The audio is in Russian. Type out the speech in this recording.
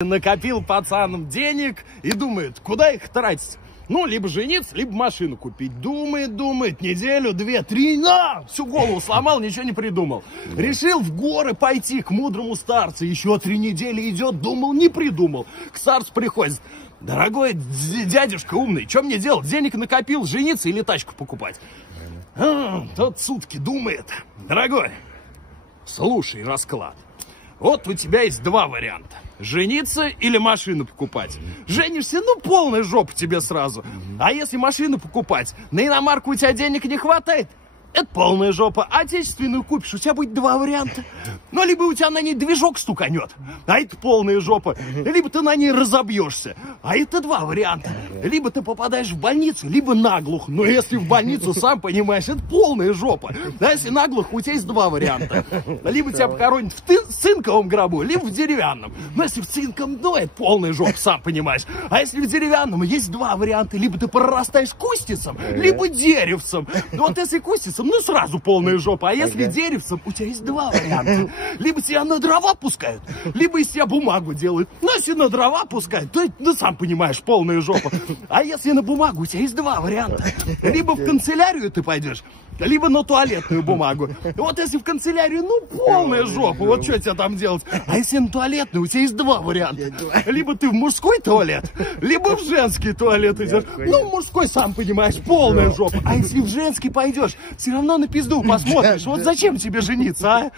Накопил пацаном денег и думает, куда их тратить. Ну, либо жениться, либо машину купить. Думает, неделю, две, три, всю голову сломал, ничего не придумал. Решил в горы пойти к мудрому старцу. Еще 3 недели идет, думал, не придумал. К старцу приходит: дорогой дядюшка умный, что мне делать? Денег накопил, жениться или тачку покупать? Тот сутки думает: дорогой, слушай расклад. Вот у тебя есть 2 варианта. Жениться или машину покупать. Женишься, полная жопа тебе сразу. А если машину покупать, на иномарку у тебя денег не хватает, это полная жопа. Отечественную купишь, у тебя будет 2 варианта. Либо у тебя на ней движок стуканет, а это полная жопа. Либо ты на ней разобьешься, а это 2 варианта. Либо ты попадаешь в больницу, либо наглух. Но если в больницу, сам понимаешь, это полная жопа. А если наглух, у тебя есть 2 варианта. Либо тебя похоронят в цинковом гробу, либо в деревянном. Но если в цинковом, это полная жопа, сам понимаешь. А если в деревянном, есть 2 варианта. Либо ты прорастаешь кустицем, либо деревцем. Вот если кустицем, сразу полная жопа. А если деревцем, у тебя есть 2 варианта. Либо тебя на дрова пускают, либо из тебя бумагу делают. Но если на дрова пускают, то, сам понимаешь, полная жопа. А если на бумагу, у тебя есть 2 варианта. Либо в канцелярию ты пойдешь, либо на туалетную бумагу. Вот если в канцелярию, полная жопа, вот что тебе там делать. А если на туалетную, у тебя есть 2 варианта. Либо ты в мужской туалет, либо в женский туалет идешь. В мужской, сам понимаешь, полная жопа. А если в женский пойдешь, все равно на пизду посмотришь. Вот зачем тебе жениться, а?